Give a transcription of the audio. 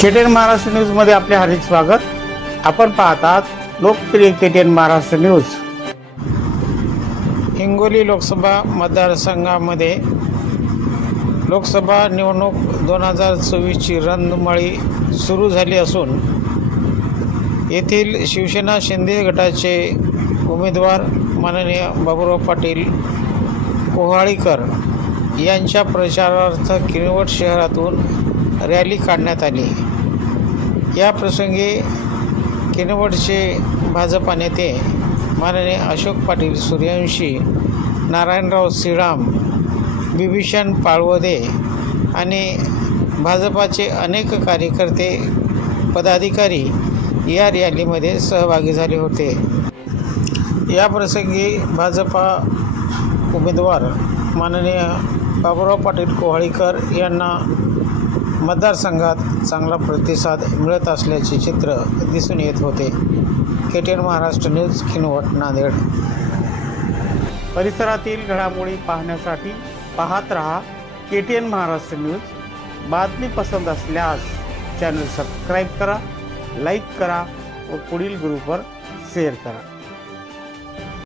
KTN Maharashtra न्यूजमध्ये आपले हार्दिक स्वागत. आपण पाहतात लोकप्रिय केटीएन महाराष्ट्र न्यूज हिंगोली लोकसभा मतदारसंघामध्ये लोकसभा निवडणूक दोन हजार चोवीसची रणधुमाळी सुरू झाली असून येथील शिवसेना शिंदे गटाचे उमेदवार माननीय बाबूराव पाटील कोहाळीकर यांच्या प्रचारार्थ किनवट शहरातून रॅली काढण्यात आली. या प्रसंगी किनवटचे भाजपा नेते माननीय अशोक पाटील सूर्यवंशी नारायणराव श्रीराम बिभीषण पाळवदे आणि भाजपाचे अनेक कार्यकर्ते पदाधिकारी या रॅलीमध्ये सहभागी झाले होते. या प्रसंगी भाजपा उमेदवार माननीय बाबुराव पाटील कोहाळीकर यांना मतदारसंघात चांगला प्रतिसाद मिळत असल्याचे चित्र दिसून येत होते. K T N Maharashtra news Kinwat Nanded. परिसरातील घडामोडी पाहण्यासाठी पाहत रहा K T N Maharashtra news. बातमी पसंत असल्यास चॅनल सबस्क्राईब करा लाईक करा व पुढील ग्रुपवर शेअर करा.